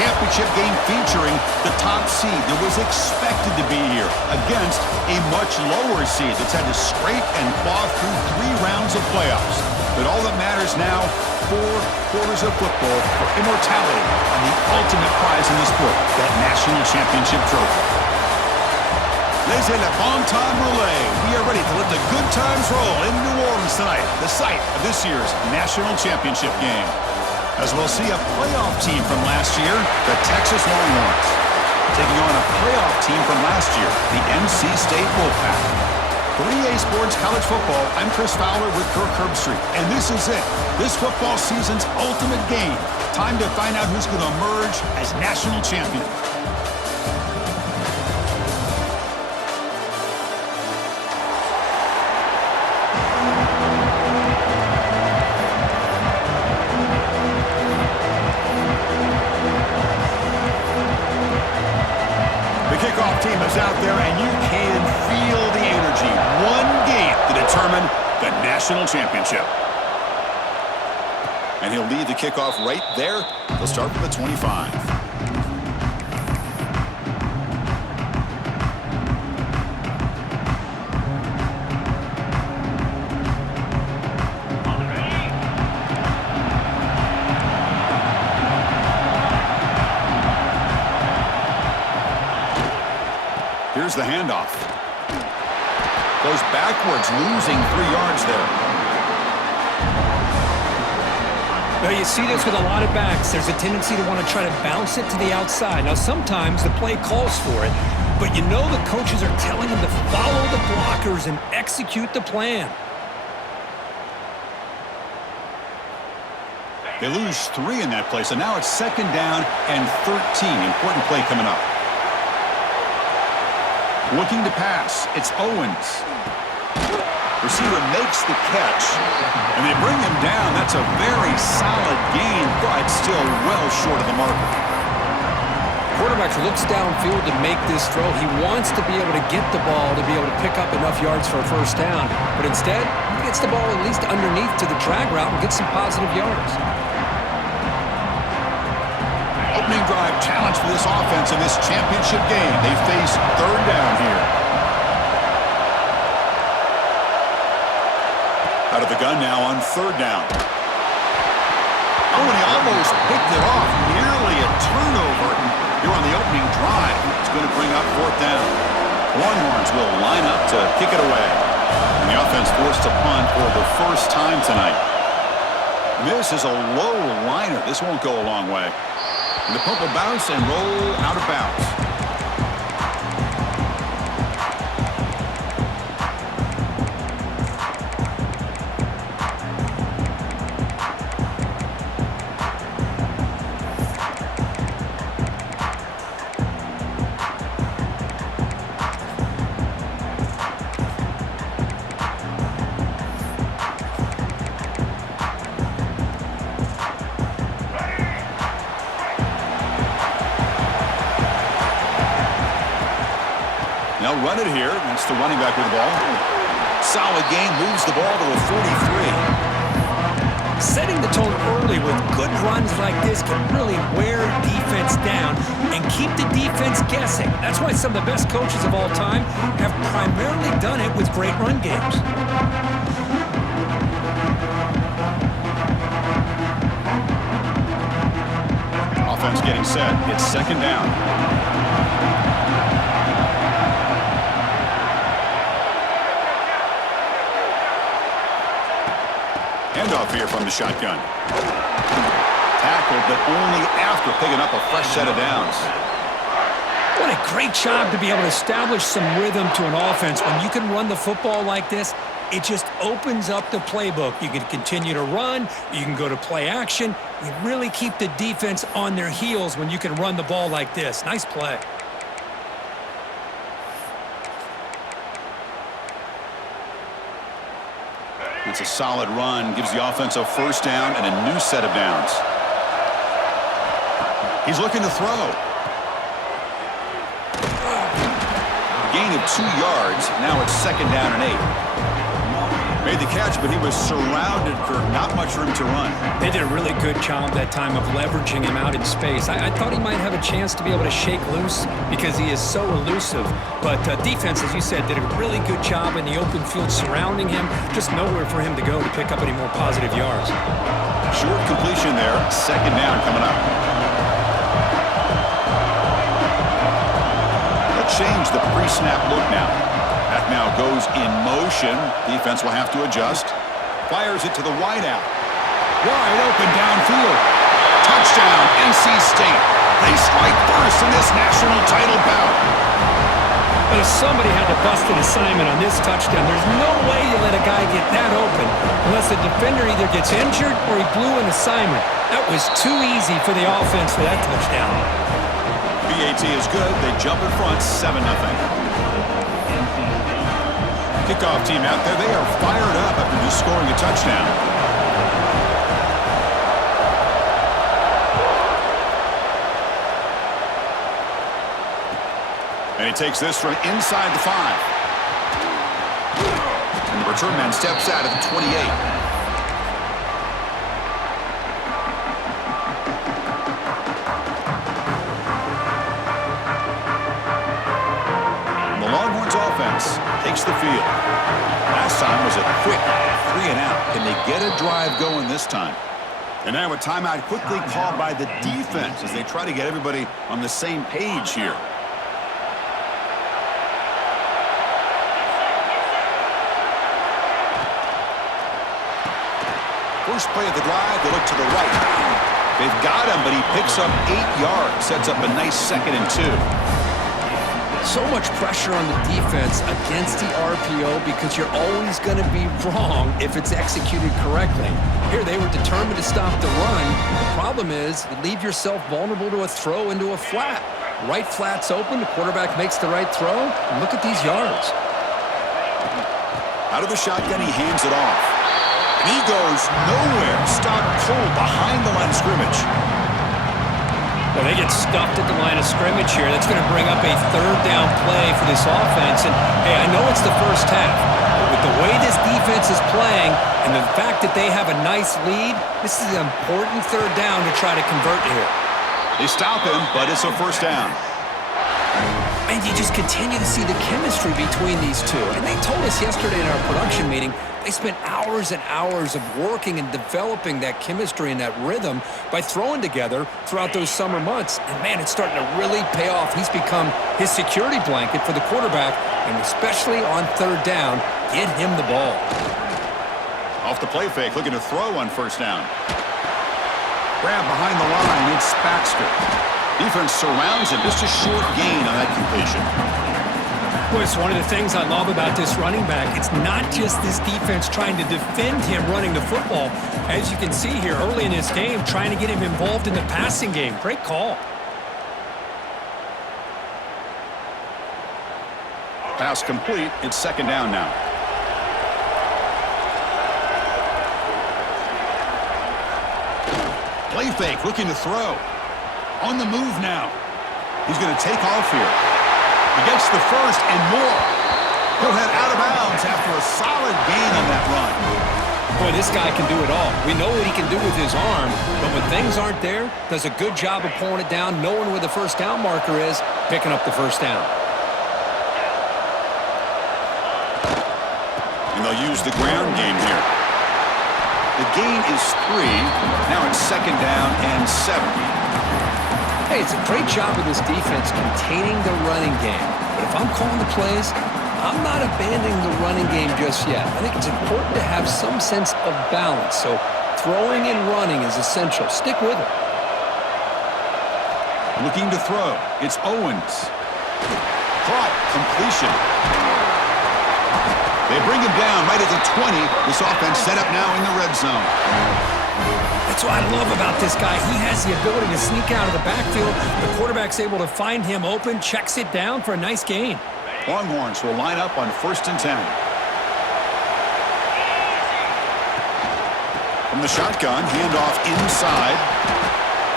championship game featuring the top seed that was expected to be here against a much lower seed that's had to scrape and claw through 3 rounds of playoffs. But all that matters now, 4 quarters of football for immortality and the ultimate prize in the sport, that national championship trophy. Laissez le bon temps rouler. We are ready to let the good times roll in New Orleans tonight, the site of this year's national championship game. As we'll see a playoff team from last year, the Texas Longhorns, taking on a playoff team from last year, the NC State Wolfpack. 3A Sports College Football, I'm Chris Fowler with Kirk Herbstreit, and this is it. This football season's ultimate game. Time to find out who's going to emerge as national champion. Kickoff team is out there, and you can feel the energy. One game to determine the national championship. And he'll lead the kickoff right there. They'll start from the 25. Here's the handoff. Goes backwards, losing 3 yards there. Well, you see this with a lot of backs. There's a tendency to want to try to bounce it to the outside. Now, sometimes the play calls for it, but you know the coaches are telling them to follow the blockers and execute the plan. They lose 3 in that play, so now it's 2nd down and 13. Important play coming up. Looking to pass, it's Owens. Receiver makes the catch, and they bring him down. That's a very solid gain, but still well short of the marker. Quarterback looks downfield to make this throw. He wants to be able to get the ball to be able to pick up enough yards for a 1st down, but instead, he gets the ball at least underneath to the drag route and gets some positive yards. Opening drive challenge for this offense in this championship game. They face 3rd down here. Out of the gun now on 3rd down. Oh, and he almost picked it off. Nearly a turnover here on the opening drive. It's going to bring up 4th down. Longhorns will line up to kick it away. And the offense forced to punt for the 1st time tonight. This is a low liner. This won't go a long way. And the punt will bounce and roll out of bounds. They'll run it here. That's the running back with the ball. Solid game, moves the ball to the 43. Setting the tone early with good runs like this can really wear defense down and keep the defense guessing. That's why some of the best coaches of all time have primarily done it with great run games. Offense getting set. It's 2nd down. Handoff here from the shotgun. Tackled, but only after picking up a fresh set of downs. What a great job to be able to establish some rhythm to an offense. When you can run the football like this, it just opens up the playbook. You can continue to run. You can go to play action. You really keep the defense on their heels when you can run the ball like this. Nice play. It's a solid run, gives the offense a 1st down and a new set of downs. He's looking to throw. Gain of 2 yards. Now it's 2nd down and 8. Made the catch, but he was surrounded, Kirk. Not much room to run. They did a really good job that time of leveraging him out in space. I thought he might have a chance to be able to shake loose because he is so elusive. But defense, as you said, did a really good job in the open field surrounding him. Just nowhere for him to go to pick up any more positive yards. Short completion there. Second down coming up. Let's change the pre-snap look now. That now goes in motion. Defense will have to adjust. Fires it to the wideout. Wide open downfield. Touchdown, NC State. They strike first in this national title bout. But if somebody had to bust an assignment on this touchdown, there's no way you let a guy get that open unless the defender either gets injured or he blew an assignment. That was too easy for the offense for that touchdown. BAT is good. They jump in front, 7-0. Kickoff team out there. They are fired up after just scoring a touchdown. And he takes this from inside the 5. And the return man steps out at the 28. Takes the field. Last time was a quick 3-and-out. Can they get a drive going this time? And now a timeout quickly called by the defense as they try to get everybody on the same page here. First play of the drive, they look to the right. They've got him, but he picks up 8 yards. Sets up a nice 2nd and 2. So much pressure on the defense against the RPO because you're always going to be wrong if it's executed correctly. Here, they were determined to stop the run. The problem is you leave yourself vulnerable to a throw into a flat. Right flat's open. The quarterback makes the right throw. And look at these yards. Out of the shotgun, he hands it off. And he goes nowhere. Stopped cold behind the line of scrimmage. Well, they get stuffed at the line of scrimmage here. That's going to bring up a 3rd down play for this offense. And, hey, I know it's the first half, but with the way this defense is playing and the fact that they have a nice lead, this is an important 3rd down to try to convert here. They stop him, but it's a 1st down. And you just continue to see the chemistry between these two. And they told us yesterday in our production meeting, they spent hours and hours of working and developing that chemistry and that rhythm by throwing together throughout those summer months. And, man, it's starting to really pay off. He's become his security blanket for the quarterback, and especially on 3rd down, get him the ball. Off the play fake, looking to throw on 1st down. Grab behind the line, it's Baxter. Defense surrounds him. Just a short gain on that completion. Well, it's one of the things I love about this running back. It's not just this defense trying to defend him running the football. As you can see here early in this game, trying to get him involved in the passing game. Great call. Pass complete. It's 2nd down now. Play fake, looking to throw. On the move now. He's going to take off here. He gets the 1st and more. He'll head out of bounds after a solid gain on that run. Boy, this guy can do it all. We know what he can do with his arm, but when things aren't there, does a good job of pulling it down, knowing where the 1st down marker is, picking up the 1st down. And they'll use the ground game here. The gain is 3. Now it's 2nd down and 7. Hey, it's a great job of this defense containing the running game. But if I'm calling the plays, I'm not abandoning the running game just yet. I think it's important to have some sense of balance. So throwing and running is essential. Stick with it. Looking to throw. It's Owens. Caught. Completion. They bring him down right at the 20. This offense set up now in the red zone. That's what I love about this guy. He has the ability to sneak out of the backfield. The quarterback's able to find him open, checks it down for a nice gain. Longhorns will line up on 1st and 10. From the shotgun, handoff inside.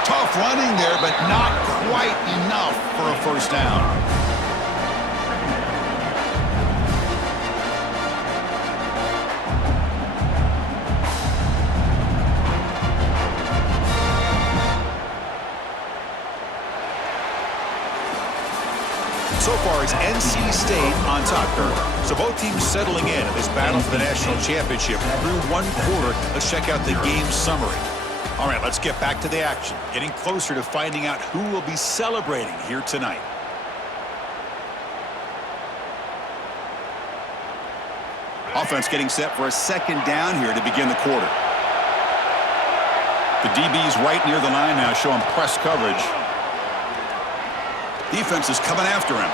Tough running there, but not quite enough for a 1st down. So far, it's NC State on top, Kurt. So both teams settling in this battle for the national championship through one quarter. Let's check out the game summary. All right, let's get back to the action. Getting closer to finding out who will be celebrating here tonight. Offense getting set for a second down here to begin the quarter. The DB's right near the line now, showing press coverage. Defense is coming after him.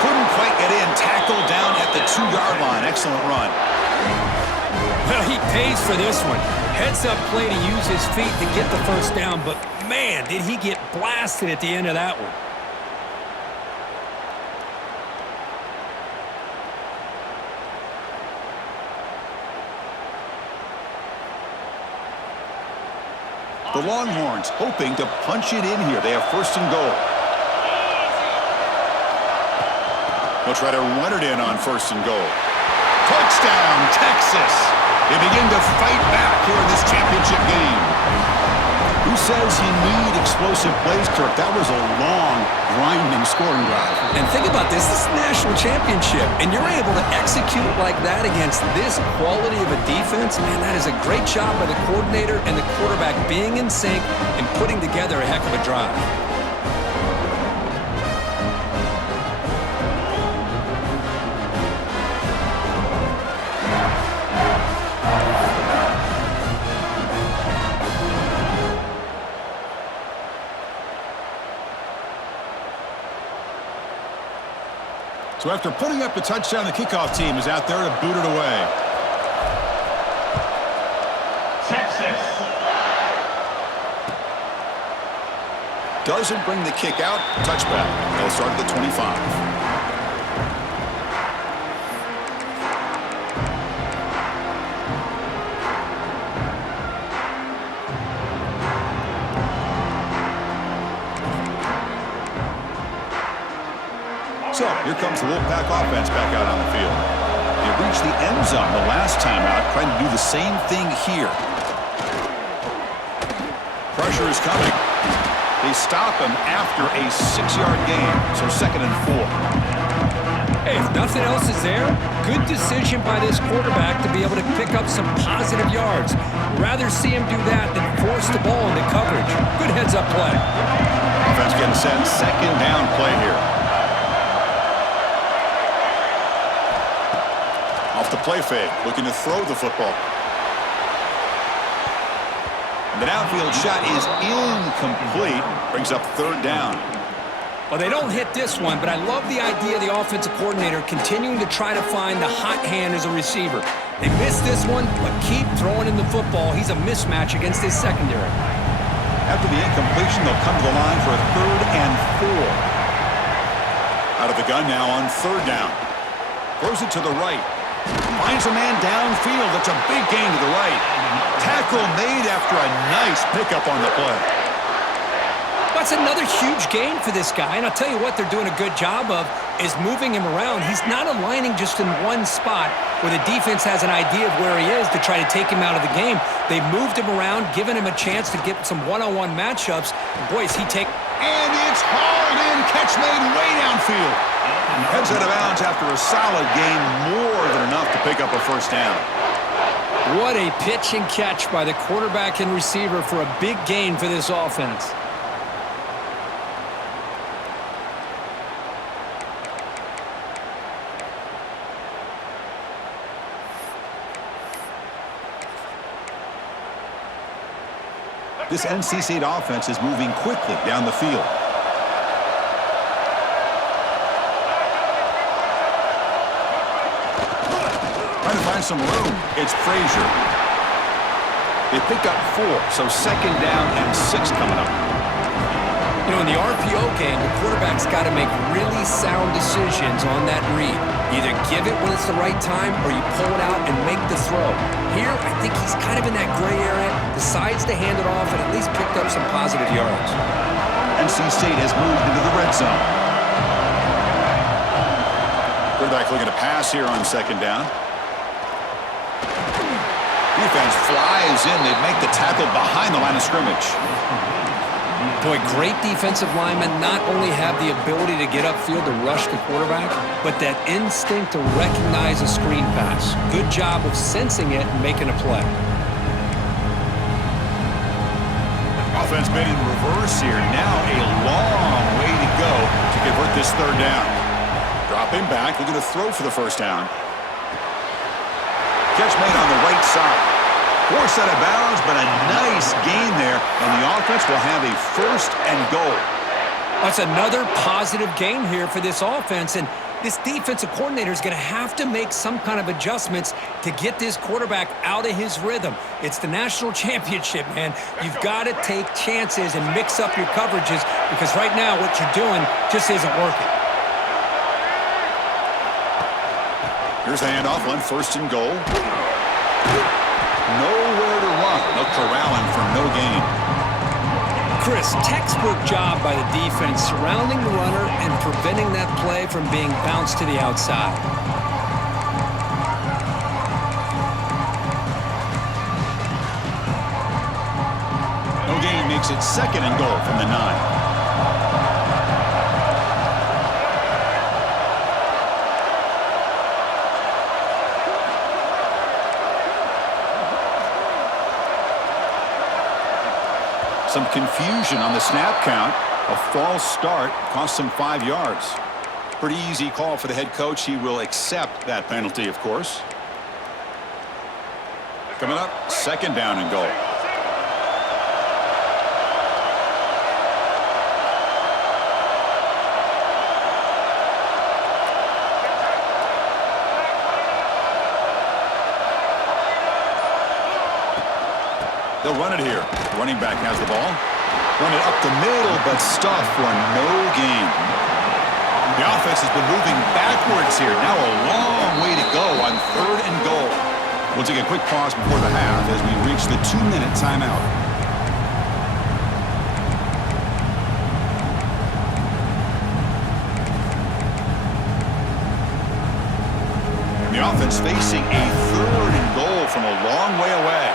Couldn't quite get in. Tackled down at the 2-yard line. Excellent run. Well, he pays for this one. Heads-up play to use his feet to get the first down, but man, did he get blasted at the end of that one. The Longhorns hoping to punch it in here. They have first and goal. They'll try to run it in on first and goal. Touchdown, Texas. They begin to fight back here in this championship game. Who says you need explosive plays, Kirk? That was a long, grinding scoring drive. And think about this. This is a national championship, and you're able to execute like that against this quality of a defense. Man, that is a great job by the coordinator and the quarterback being in sync and putting together a heck of a drive. So after putting up the touchdown, the kickoff team is out there to boot it away. Texas. Doesn't bring the kick out. Touchback. They'll start at the 25. So, here comes the Wolfpack offense back out on the field. They reached the end zone the last time out, trying to do the same thing here. Pressure is coming. They stop him after a 6-yard gain, so 2nd and 4. Hey, if nothing else is there, good decision by this quarterback to be able to pick up some positive yards. Rather see him do that than force the ball into coverage. Good heads-up play. Offense getting set. 2nd down play here. Off the play fake, looking to throw the football. And the downfield shot is incomplete. Brings up 3rd down. Well, they don't hit this one, but I love the idea of the offensive coordinator continuing to try to find the hot hand as a receiver. They missed this one, but keep throwing in the football. He's a mismatch against his secondary. After the incompletion, they'll come to the line for a 3rd and 4. Out of the gun now on 3rd down. Throws it to the right. Finds a man downfield. That's a big gain to the right. Tackle made after a nice pickup on the play. That's another huge gain for this guy. And I'll tell you what they're doing a good job of is moving him around. He's not aligning just in one spot where the defense has an idea of where he is to try to take him out of the game. They've moved him around, given him a chance to get some one-on-one matchups. And boy, is he take... And it's hauled in. Catch made way downfield. Heads out of bounds after a solid gain, more than enough to pick up a 1st down. What a pitch and catch by the quarterback and receiver for a big gain for this offense. This NC State offense is moving quickly down the field. Trying to find some room. It's Frazier. They pick up 4, so 2nd down and 6 coming up. You know, in the RPO game, the quarterback's got to make really sound decisions on that read. You either give it when it's the right time or you pull it out and make the throw. Here, I think he's kind of in that gray area, decides to hand it off and at least picked up some positive yards. NC State has moved into the red zone. Quarterback looking to pass here on 2nd down. Defense flies in. They make the tackle behind the line of scrimmage. Boy, great defensive linemen not only have the ability to get upfield to rush the quarterback, but that instinct to recognize a screen pass. Good job of sensing it and making a play. Offense made in reverse here. Now a long way to go to convert this third down. Dropping back, looking to throw for the first down. Catch made on the right side. Forced out of bounds, but a nice gain there, and the offense will have a first and goal. That's another positive gain here for this offense, and this defensive coordinator is going to have to make some kind of adjustments to get this quarterback out of his rhythm. It's the national championship, man. You've got to take chances and mix up your coverages because right now what you're doing just isn't working. Here's the handoff on first and goal. Nowhere to run. They'll corral him for no gain. Chris, textbook job by the defense surrounding the runner and preventing that play from being bounced to the outside. No gain makes it second and goal from the 9. Some confusion on the snap count. A false start cost him 5 yards. Pretty easy call for the head coach. He will accept that penalty, of course. Coming up, second down and goal. They'll run it here. Running back has the ball. Run it up the middle, but stuffed for no gain. The offense has been moving backwards here. Now a long way to go on third and goal. We'll take a quick pause before the half as we reach the 2-minute timeout. The offense facing a third and goal from a long way away.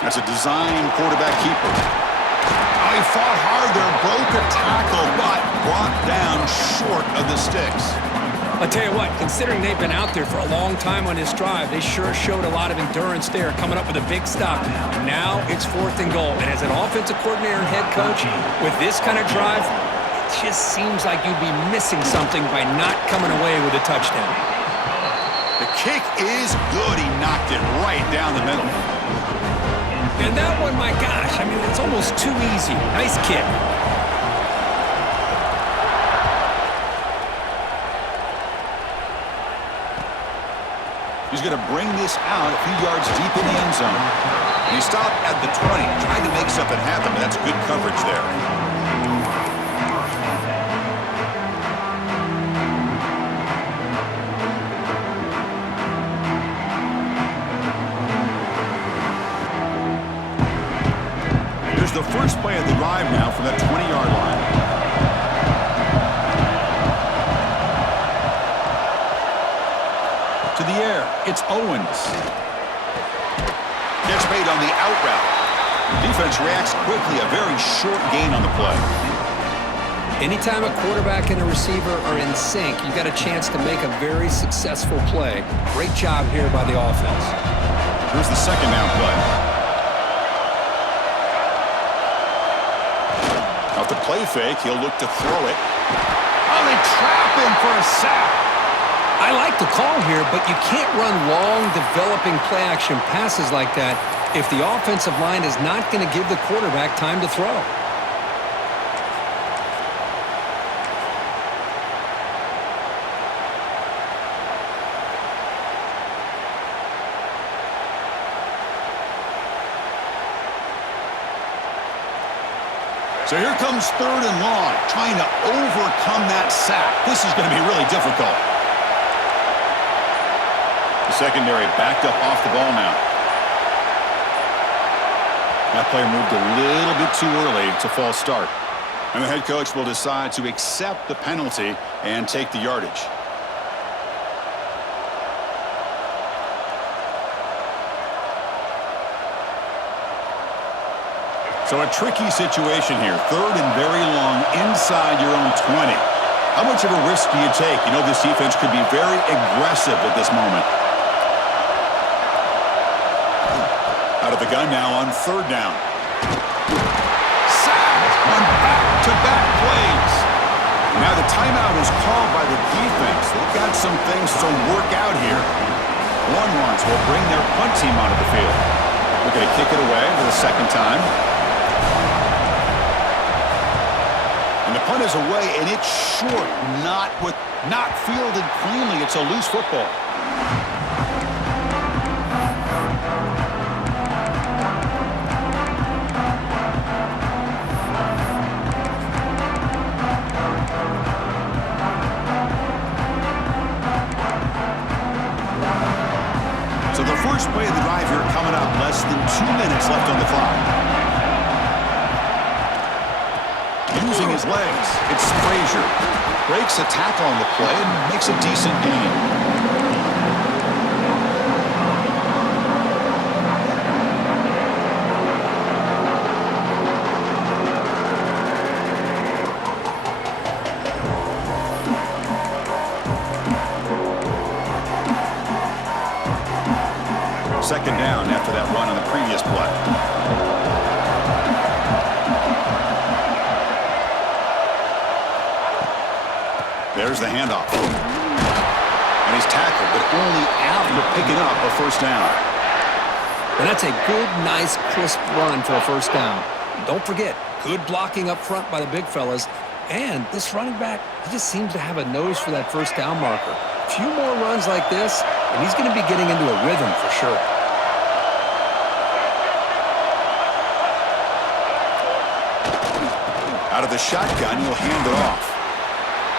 That's a design quarterback keeper. Oh, he fought hard there, broke a tackle, but brought down short of the sticks. I'll tell you what, considering they've been out there for a long time on this drive, they sure showed a lot of endurance there, coming up with a big stop. Now it's fourth and goal. And as an offensive coordinator and head coach, with this kind of drive, it just seems like you'd be missing something by not coming away with a touchdown. The kick is good. He knocked it right down the middle. And that one, my gosh, I mean, it's almost too easy. Nice kick. He's going to bring this out a few yards deep in the end zone. And he stopped at the 20, trying to make something happen, but that's good coverage there. The first play of the drive now from that 20-yard line. To the air, it's Owens. Catch made on the out route. Defense reacts quickly, a very short gain on the play. Anytime a quarterback and a receiver are in sync, you got a chance to make a very successful play. Great job here by the offense. Here's the second down play. The play fake, he'll look to throw it. Oh, they trap him for a sack. I like the call here, but you can't run long, developing play-action passes like that if the offensive line is not going to give the quarterback time to throw. So here comes third and long, trying to overcome that sack. This is going to be really difficult. The secondary backed up off the ball now. That player moved a little bit too early. It's a false start. And the head coach will decide to accept the penalty and take the yardage. So a tricky situation here. Third and very long inside your own 20. How much of a risk do you take? You know this defense could be very aggressive at this moment. Out of the gun now on third down. Sacked on back-to-back plays. Now the timeout is called by the defense. They've got some things to work out here. Longhorns will bring their punt team onto the field. They're going to kick it away for the second time. And the punt is away, and it's short, not fielded cleanly. It's a loose football. So the first play of the drive here coming up, less than 2 minutes left on the clock. Using his legs, it's Frazier. Breaks a tackle on the play and makes a decent gain. Second down after that run on the previous play. There's the handoff. And he's tackled, but only after picking up a first down. And that's a good, nice, crisp run for a first down. Don't forget, good blocking up front by the big fellas. And this running back, he just seems to have a nose for that first down marker. A few more runs like this, and he's going to be getting into a rhythm for sure. Out of the shotgun, he'll hand it off.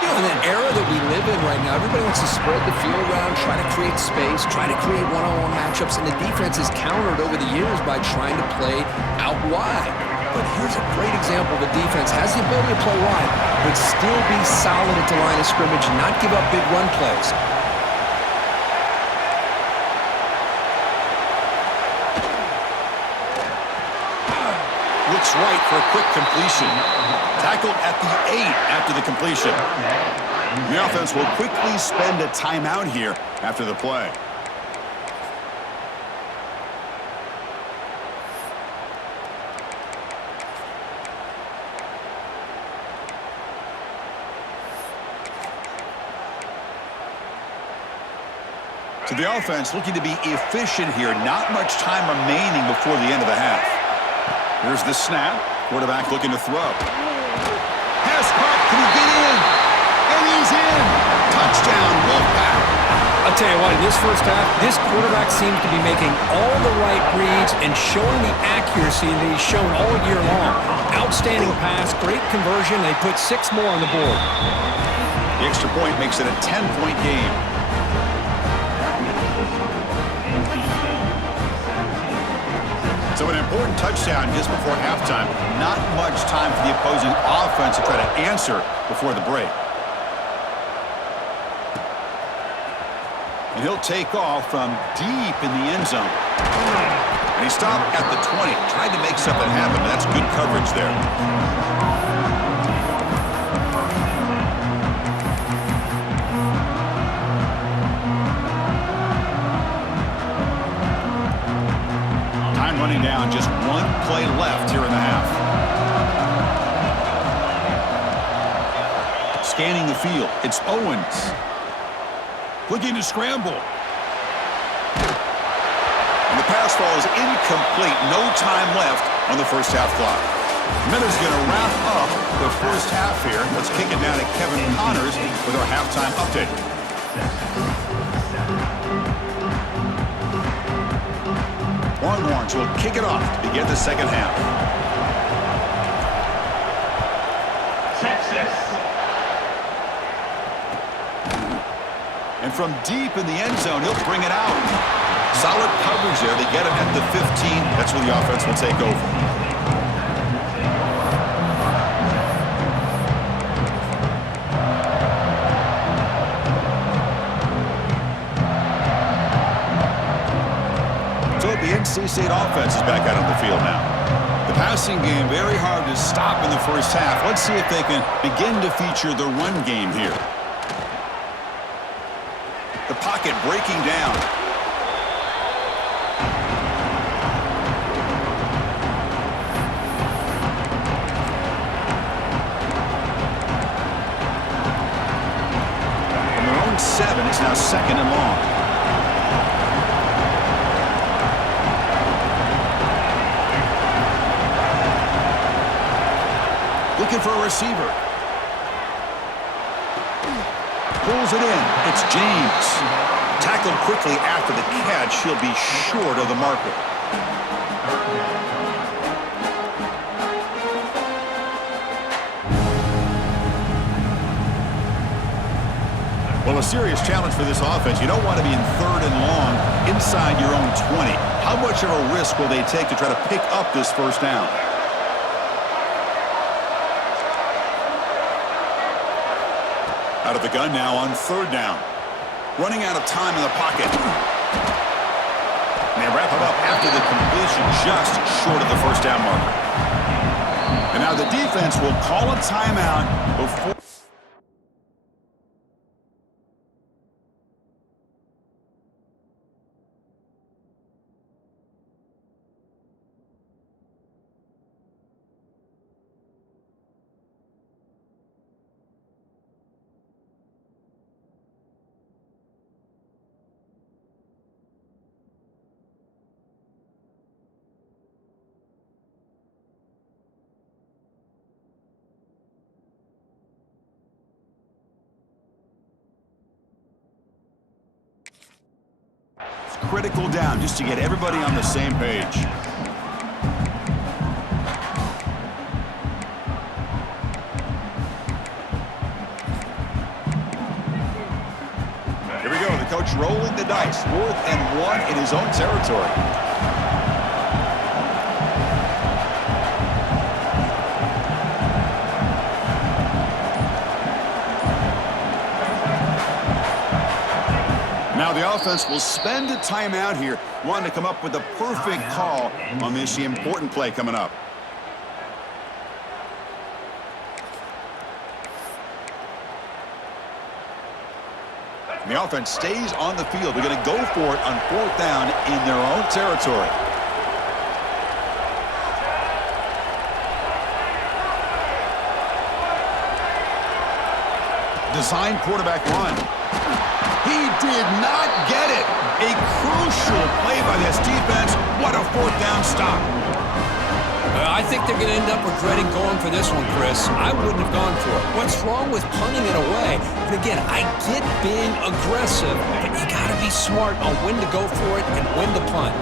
You know, in the era that we live in right now, everybody wants to spread the field around, try to create space, try to create one-on-one matchups, and the defense is countered over the years by trying to play out wide. But here's a great example. The defense has the ability to play wide, but still be solid at the line of scrimmage and not give up big run plays. Looks right for a quick completion. Tackled at the 8 after the completion. The offense will quickly spend a timeout here after the play. So the offense looking to be efficient here. Not much time remaining before the end of the half. Here's the snap. Quarterback looking to throw. Pass caught. Can he get in? And he's in. Touchdown, Wolfpack. I'll tell you what, in this first half, this quarterback seems to be making all the right reads and showing the accuracy that he's shown all year long. Outstanding pass, great conversion. They put 6 more on the board. The extra point makes it a 10-point game. So an important touchdown just before halftime. Not much time for the opposing offense to try to answer before the break. And he'll take off from deep in the end zone. And he stopped at the 20. Tried to make something happen, but that's good coverage there. Running down, just 1 play left here in the half. Scanning the field, it's Owens. Looking to scramble. And the pass ball is incomplete. No time left on the first half clock. Miller's going to wrap up the first half here. Let's kick it down to Kevin Connors with our halftime update. Longhorns will kick it off to begin the second half. Texas. And from deep in the end zone, he'll bring it out. Solid coverage there. They get him at the 15. That's where the offense will take over. NC State offense is back out on the field now. The passing game very hard to stop in the first half. Let's see if they can begin to feature the run game here. The pocket breaking down. From their own 7, it's now 2nd and long. Looking for a receiver. Pulls it in. It's James. Tackled quickly after the catch. He'll be short of the marker. Well, a serious challenge for this offense. You don't want to be in 3rd and long inside your own 20. How much of a risk will they take to try to pick up this first down? Out of the gun now on 3rd down. Running out of time in the pocket. And they wrap it up after the completion just short of the first down marker. And now the defense will call a timeout before... Critical down just to get everybody on the same page. Here we go. The coach rolling the dice. 4th and 1 in his own territory. Now the offense will spend a timeout here, wanting to come up with the perfect call on this important play coming up. The offense stays on the field. They're going to go for it on 4th down in their own territory. Design quarterback run. He did not get it. A crucial play by this defense. What a 4th down stop. I think they're going to end up regretting going for this one, Chris. I wouldn't have gone for it. What's wrong with punting it away? And again, I get being aggressive, but you got to be smart on when to go for it and when to punt.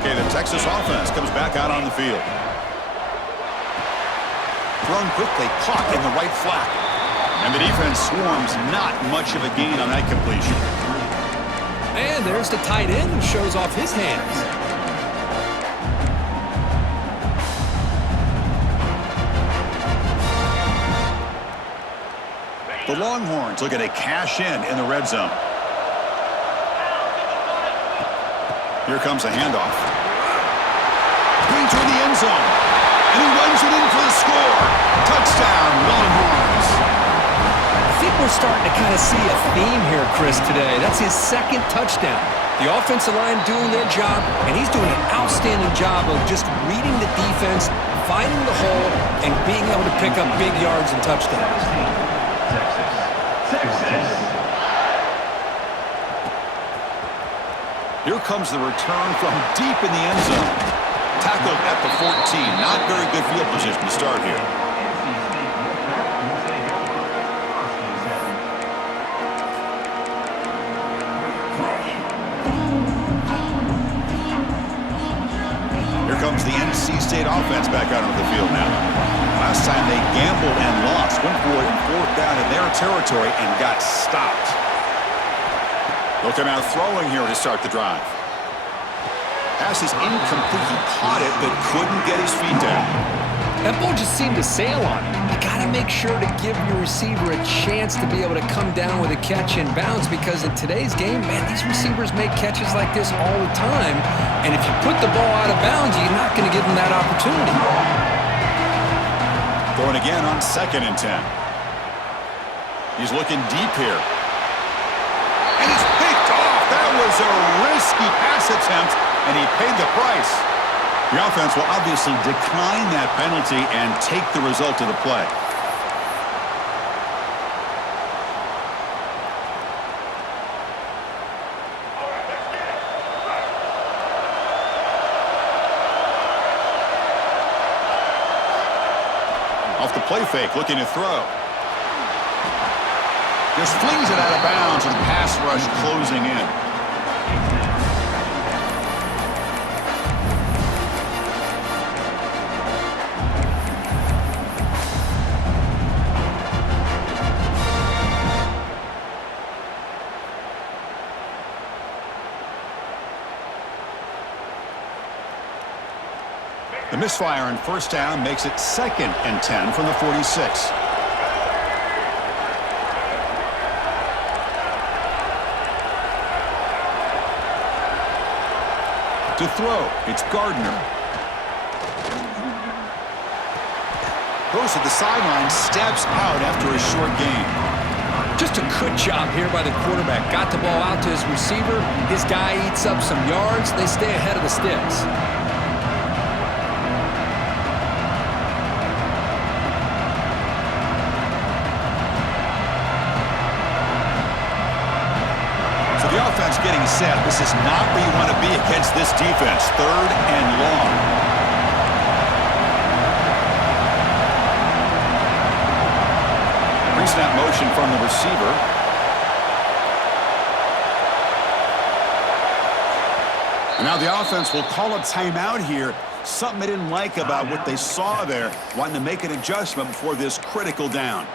Okay, the Texas offense comes back out on the field. Thrown quickly, caught in the right flat. And the defense swarms, not much of a gain on that completion. And there's the tight end who shows off his hands. The Longhorns looking to cash in the red zone. Here comes a handoff. Going toward the end zone. And he runs it in for the score. Touchdown, Longhorns. I think we're starting to kind of see a theme here, Chris, today. That's his 2nd touchdown. The offensive line doing their job, and he's doing an outstanding job of just reading the defense, finding the hole, and being able to pick up big yards and touchdowns. Here comes the return from deep in the end zone. Tackled at the 14. Not very good field position to start here. Here comes the NC State offense back out onto the field now. Last time they gambled and lost. Went for it in 4th down in their territory and got stopped. They'll come out throwing here to start the drive. Pass is incomplete. He caught it but couldn't get his feet down. That ball just seemed to sail on him. You got to make sure to give your receiver a chance to be able to come down with a catch and bounce, because in today's game, man, these receivers make catches like this all the time. And if you put the ball out of bounds, you're not going to give them that opportunity. Throwing again on 2nd and 10. He's looking deep here. And it's picked off. That was a risky pass attempt, and he paid the price. The offense will obviously decline that penalty and take the result of the play. Off the play fake, looking to throw. Just flings it out of bounds with the pass rush closing in. The misfire on 1st down makes it 2nd and 10 from the 46. To throw, it's Gardner. Goes to the sideline, steps out after a short gain. Just a good job here by the quarterback. Got the ball out to his receiver. His guy eats up some yards. They stay ahead of the sticks. The offense getting set. This is not where you want to be against this defense. 3rd and long. Pre-snap motion from the receiver. And now the offense will call a timeout here. Something they didn't like about what they saw there. Wanting to make an adjustment before this critical down.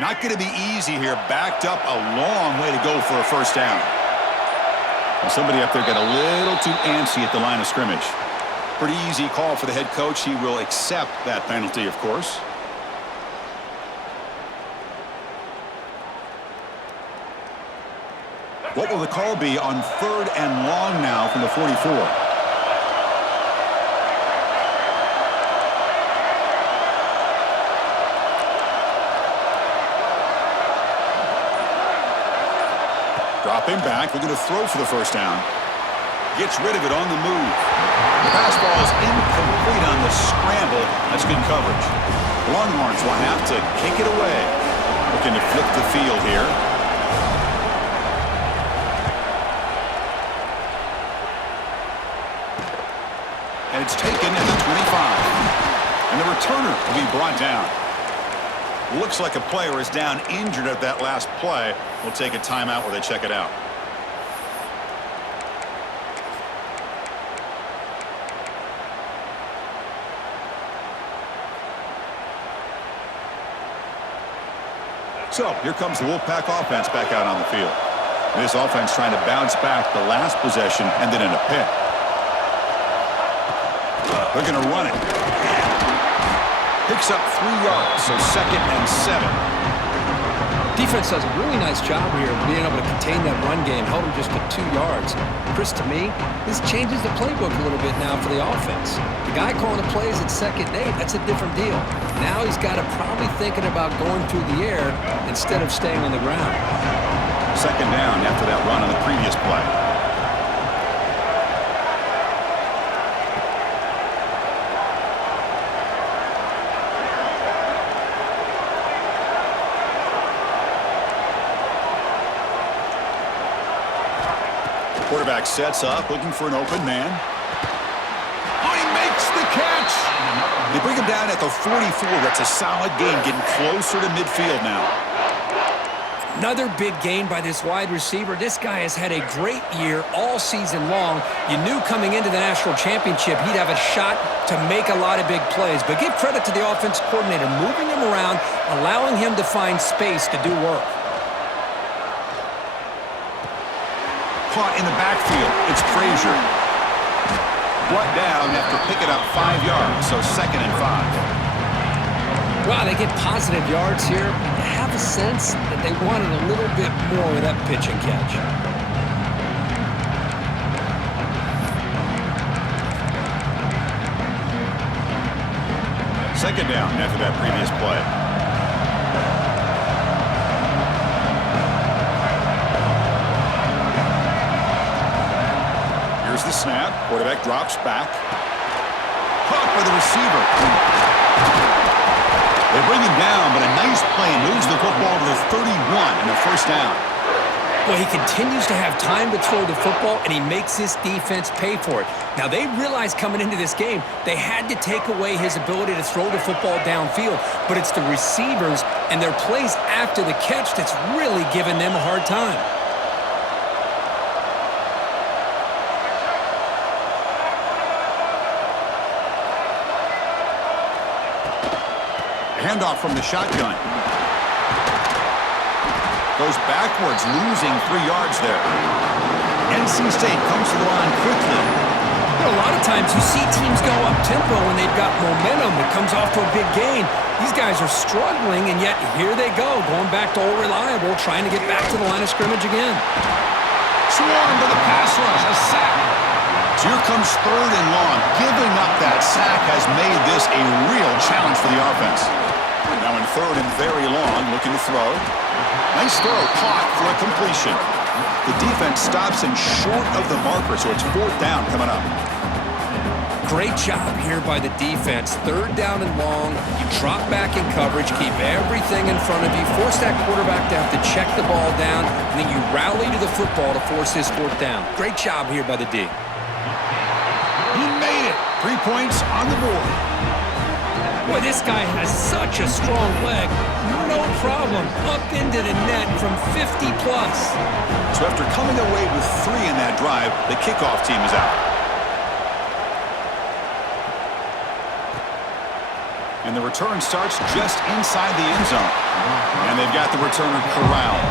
Not going to be easy here. Backed up a long way to go for a 1st down. And somebody up there got a little too antsy at the line of scrimmage. Pretty easy call for the head coach. He will accept that penalty, of course. What will the call be on 3rd and long now from the 44? Dropping back, looking to throw for the 1st down. Gets rid of it on the move. The pass ball is incomplete on the scramble. That's good coverage. Longhorns will have to kick it away. Looking to flip the field here. And it's taken at the 25. And the returner will be brought down. Looks like a player is down injured at that last play. We'll take a timeout where they check it out. So here comes the Wolfpack offense back out on the field. This offense trying to bounce back the last possession and then in a pick. They're going to run it. Picks up 3 yards, so 2nd and 7. Defense does a really nice job here of being able to contain that run game, held him just to 2 yards. Chris, to me, this changes the playbook a little bit now for the offense. The guy calling the plays at 2nd and 8, that's a different deal. Now he's got to probably thinking about going through the air instead of staying on the ground. 2nd down after that run on the previous play. Quarterback sets up, looking for an open man. Oh, he makes the catch! They bring him down at the 44. That's a solid gain, getting closer to midfield now. Another big gain by this wide receiver. This guy has had a great year all season long. You knew coming into the national championship he'd have a shot to make a lot of big plays. But give credit to the offense coordinator, moving him around, allowing him to find space to do work. Caught in the backfield. It's Frazier. Brought down after picking up 5 yards, so 2nd and 5. Wow, they get positive yards here. I have a sense that they wanted a little bit more with that pitch and catch. Second down after that previous play. Here's the snap. Quarterback drops back. Caught by the receiver. They bring him down, but a nice play moves the football to the 31 and a first down. Well, he continues to have time to throw the football, and he makes his defense pay for it. Now, they realized coming into this game they had to take away his ability to throw the football downfield, but it's the receivers and their plays after the catch that's really giving them a hard time. Handoff from the shotgun. Goes backwards, losing 3 yards there. NC State comes to the line quickly. You know, a lot of times you see teams go up-tempo when they've got momentum that comes off to a big gain. These guys are struggling, and yet here they go, going back to old reliable, trying to get back to the line of scrimmage again. Swarm to the pass rush, a sack. So here comes 3rd and long. Giving up that sack has made this a real challenge for the offense. Now in 3rd and very long, looking to throw. Nice throw, caught for a completion. The defense stops him short of the marker, so it's 4th down coming up. Great job here by the defense. 3rd down and long. You drop back in coverage, keep everything in front of you, force that quarterback to have to check the ball down, and then you rally to the football to force his 4th down. Great job here by the D. He made it. 3 points on the board. Boy, this guy has such a strong leg. No problem. Up into the net from 50 plus. So after coming away with 3 in that drive, the kickoff team is out. And the return starts just inside the end zone. And they've got the returner corralled.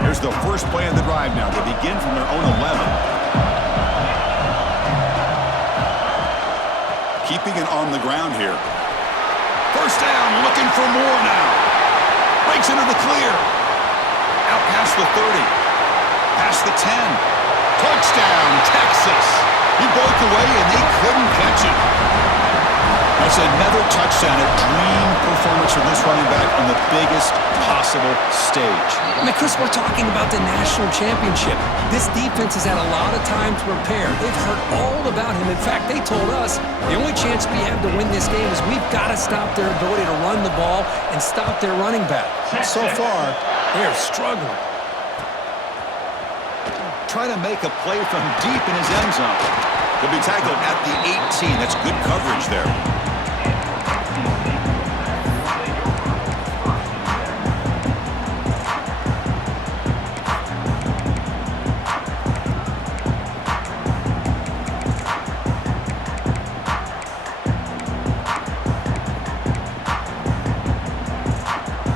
Here's the first play of the drive now. They begin from their own 11. Keeping it on the ground here. First down, looking for more now. Breaks into the clear. Out past the 30. Past the 10. Touchdown, Texas. He broke away and they couldn't catch it. That's another touchdown, a dream performance for this running back on the biggest possible stage. I mean, Chris, we're talking about the national championship. This defense has had a lot of time to prepare. They've heard all about him. In fact, they told us the only chance we have to win this game is we've got to stop their ability to run the ball and stop their running back. So far, they're struggling. Trying to make a play from deep in his end zone. He'll be tackled at the 18. That's good coverage there.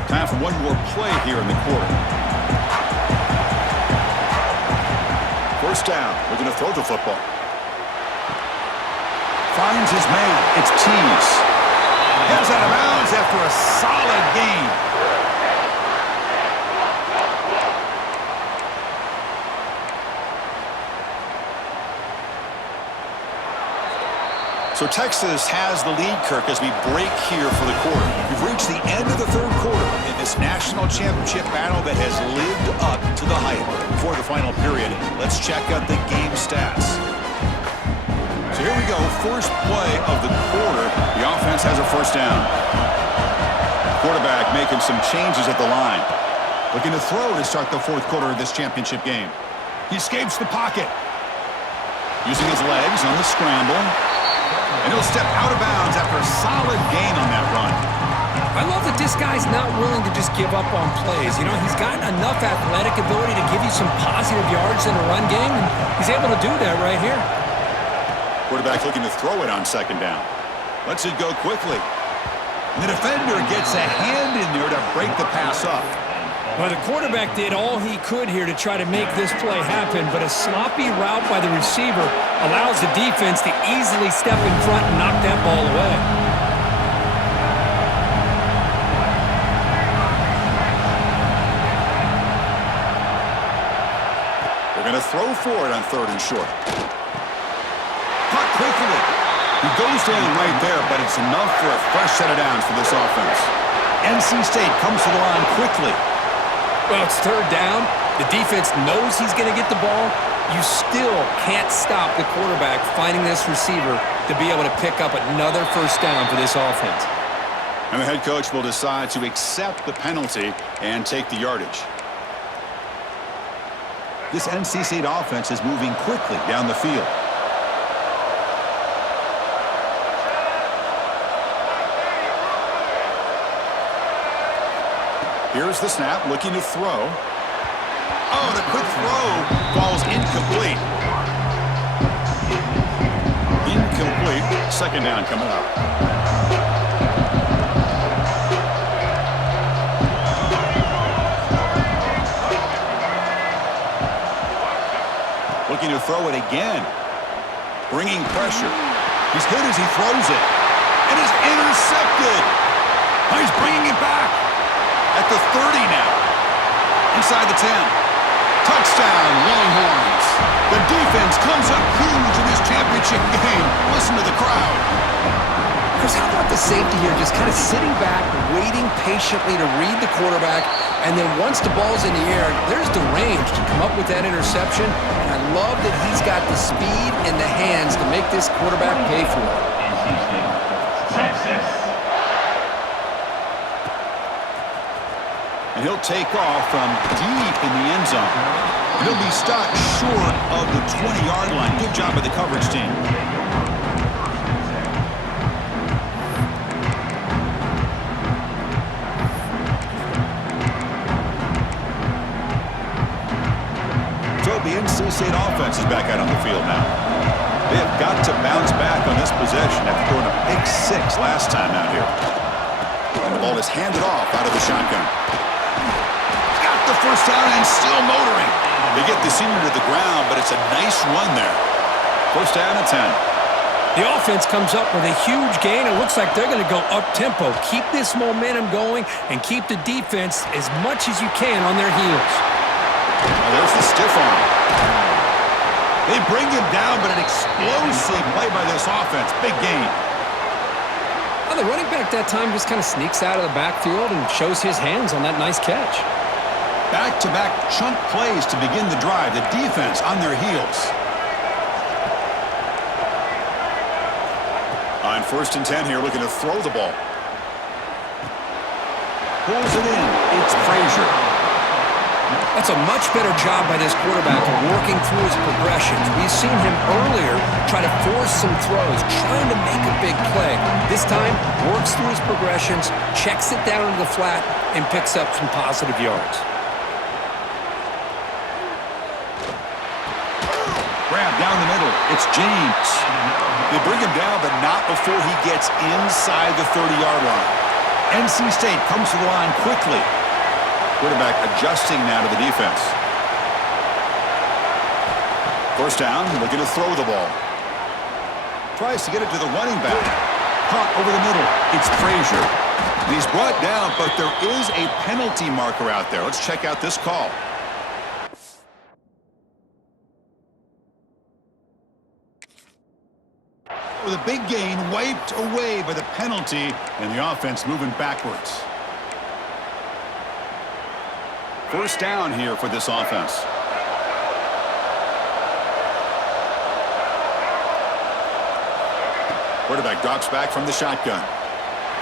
Time for one more play here in the quarter. First down, looking to throw the football. Finds his man. It's Tease. Heads out of bounds after a solid gain. So Texas has the lead, Kirk, as we break here for the quarter. We've reached the end of the 3rd quarter in this national championship battle that has lived up to the hype. Before the final period, let's check out the game stats. So here we go, first play of the quarter. The offense has a first down. Quarterback making some changes at the line. Looking to throw to start the 4th quarter of this championship game. He escapes the pocket. Using his legs on the scramble. And he'll step out of bounds after a solid gain on that run. I love that this guy's not willing to just give up on plays. You know, he's got enough athletic ability to give you some positive yards in a run game, and he's able to do that right here. Quarterback looking to throw it on second down. Lets it go quickly. And the defender gets a hand in there to break the pass up. Well, the quarterback did all he could here to try to make this play happen, but a sloppy route by the receiver allows the defense to easily step in front and knock that ball away. They're going to throw for it on 3rd and short. Caught quickly. He goes down right there, but it's enough for a fresh set of downs for this offense. NC State comes to the line quickly. Well, it's 3rd down. The defense knows he's going to get the ball. You still can't stop the quarterback finding this receiver to be able to pick up another 1st down for this offense. And the head coach will decide to accept the penalty and take the yardage. This NC State offense is moving quickly down the field. Here's the snap, looking to throw. Oh, the quick throw falls incomplete. Incomplete. 2nd down coming up. Looking to throw it again. Bringing pressure. He's hit as he throws it. And is intercepted. Oh, he's bringing it back. At the 30 now. Inside the 10. Touchdown, Longhorns. The defense comes up huge in this championship game. Listen to the crowd. Chris, how about the safety here just kind of sitting back, waiting patiently to read the quarterback, and then once the ball's in the air, there's the range to come up with that interception, and I love that he's got the speed and the hands to make this quarterback pay for it. Texas. And he'll take off from deep in the end zone. And he'll be stopped short of the 20-yard line. Good job by the coverage team. So the NC State offense is back out on the field now. They have got to bounce back on this possession after throwing a pick 6 last time out here. And the ball is handed off out of the shotgun. The 1st down and still motoring. They get the senior to the ground, but it's a nice run there. 1st down and 10. The offense comes up with a huge gain. It looks like they're going to go up-tempo. Keep this momentum going and keep the defense as much as you can on their heels. Well, there's the stiff arm. They bring him down, but an explosive play by this offense. Big gain. Well, the running back that time just kind of sneaks out of the backfield and shows his hands on that nice catch. Back-to-back chunk plays to begin the drive. The defense on their heels. On 1st and 10 here, looking to throw the ball. Pulls it in. It's Frazier. That's a much better job by this quarterback of working through his progressions. We've seen him earlier try to force some throws, trying to make a big play. This time, works through his progressions, checks it down into the flat, and picks up some positive yards. Grab down the middle. It's James. They bring him down, but not before he gets inside the 30-yard line. NC State comes to the line quickly. Quarterback adjusting now to the defense. 1st down, looking to throw the ball. Tries to get it to the running back. Caught over the middle. It's Frazier. He's brought down, but there is a penalty marker out there. Let's check out this call. With a big gain, wiped away by the penalty, and the offense moving backwards. 1st down here for this offense. Quarterback drops back from the shotgun.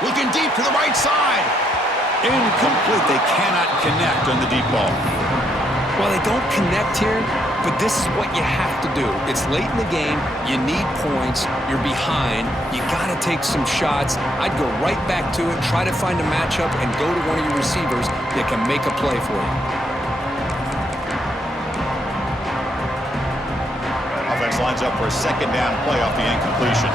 Looking deep to the right side. Incomplete. They cannot connect on the deep ball. While they don't connect here, but this is what you have to do. It's late in the game. You need points. You're behind. You got to take some shots. I'd go right back to it, try to find a matchup, and go to one of your receivers that can make a play for you. Offense lines up for a second down play off the incompletion.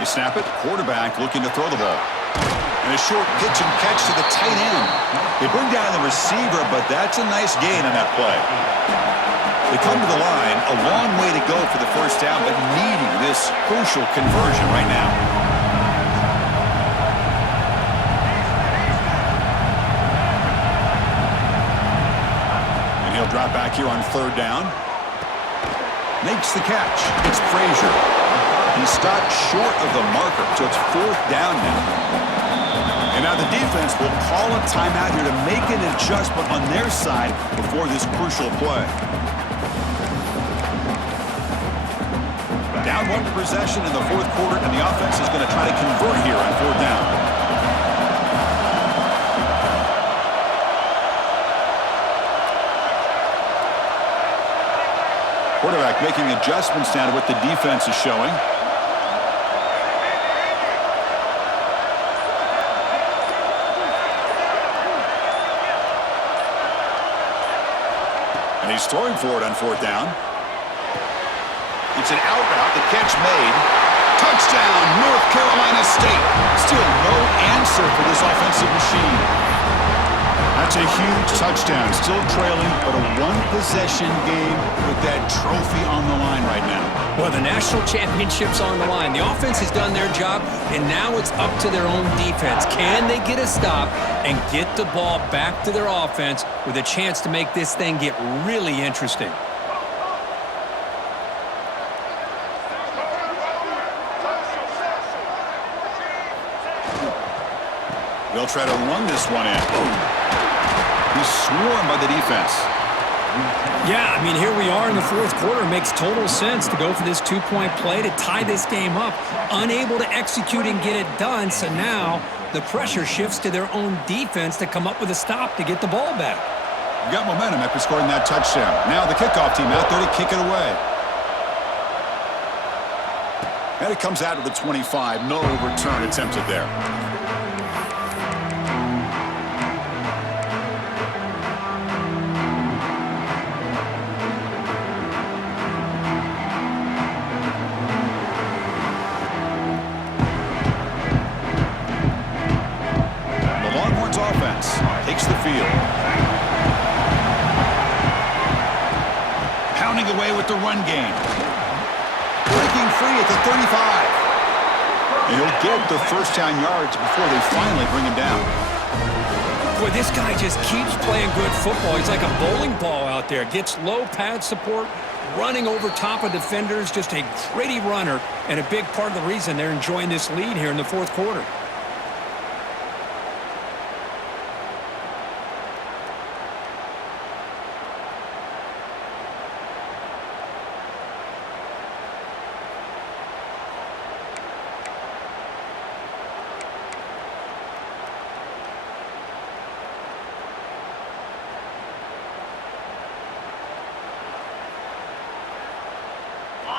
They snap it, quarterback looking to throw the ball. And a short pitch and catch to the tight end. They bring down the receiver, but that's a nice gain on that play. They come to the line, a long way to go for the first down, but needing this crucial conversion right now. And he'll drop back here on third down. Makes the catch. It's Frazier. He stopped short of the marker, so it's fourth down now. And now the defense will call a timeout here to make an adjustment on their side before this crucial play. Down one possession in the fourth quarter, and the offense is going to try to convert here on fourth down. Quarterback making adjustments now to what the defense is showing. And he's throwing for it on fourth down. It's an out route, the catch made. Touchdown, North Carolina State. Still no answer for this offensive machine. That's a huge touchdown. Still trailing, but a one-possession game with that trophy on the line right now. Well, the national championship's on the line. The offense has done their job, and now it's up to their own defense. Can they get a stop and get the ball back to their offense with a chance to make this thing get really interesting? They'll try to run this one in. He's swarmed by the defense. Yeah, I mean, here we are in the fourth quarter. It makes total sense to go for this two-point play to tie this game up. Unable to execute and get it done, so now the pressure shifts to their own defense to come up with a stop to get the ball back. You got momentum after scoring that touchdown. Now the kickoff team out there to kick it away. And it comes out to the 25. No return attempted there. Takes the field. Pounding away with the run game. Breaking free at the 35. And he'll get the first down yards before they finally bring him down. Boy, this guy just keeps playing good football. He's like a bowling ball out there. Gets low pad support, running over top of defenders. Just a gritty runner, and a big part of the reason they're enjoying this lead here in the fourth quarter.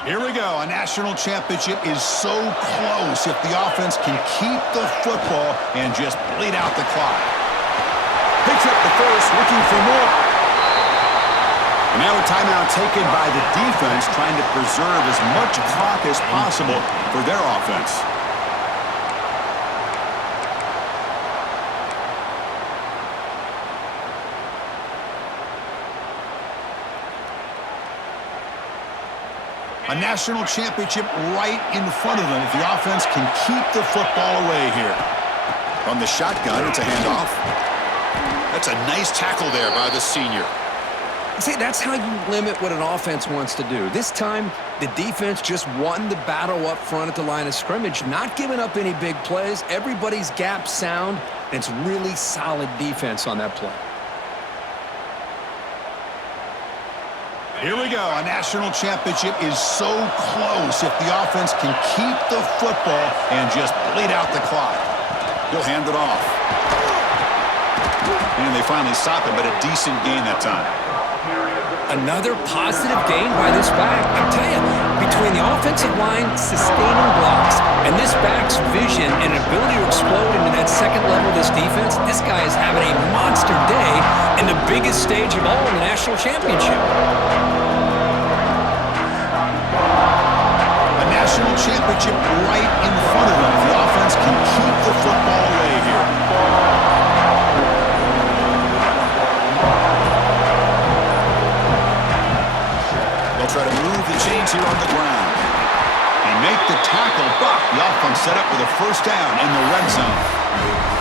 Here we go. A national championship is so close if the offense can keep the football and just bleed out the clock. Picks up the first, looking for more. And now a timeout taken by the defense, trying to preserve as much clock as possible for their offense. A national championship right in front of them if the offense can keep the football away here. From the shotgun, it's a handoff. That's a nice tackle there by the senior. See, that's how you limit what an offense wants to do. This time, the defense just won the battle up front at the line of scrimmage, not giving up any big plays. Everybody's gap sound, and it's really solid defense on that play. Here we go. A national championship is so close if the offense can keep the football and just bleed out the clock. He'll hand it off. And they finally stop it, but a decent gain that time. Another positive gain by this back. I tell you, between the offensive line sustaining blocks and this back's vision and ability to explode into that second level of this defense, this guy is having a monster day in the biggest stage of all, the national championship. A national championship right in front of them if the offense can keep the football away here. They'll try to move the chains here on the ground. And make the tackle, but the offense set up with a first down in the red zone.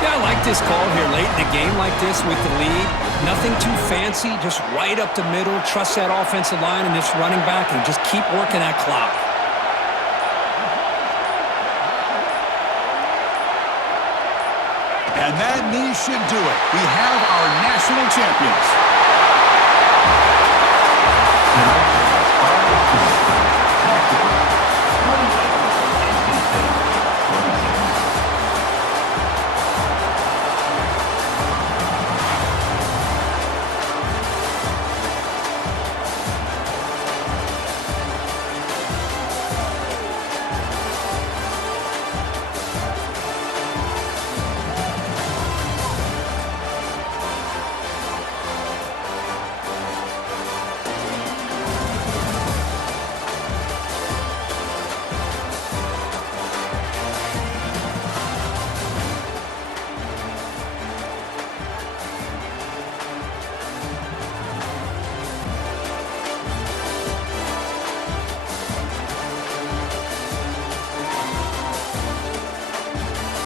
Yeah, I like this call here late in the game like this with the lead. Nothing too fancy, just right up the middle. Trust that offensive line and this running back and just keep working that clock. And that knee should do it. We have our national champions.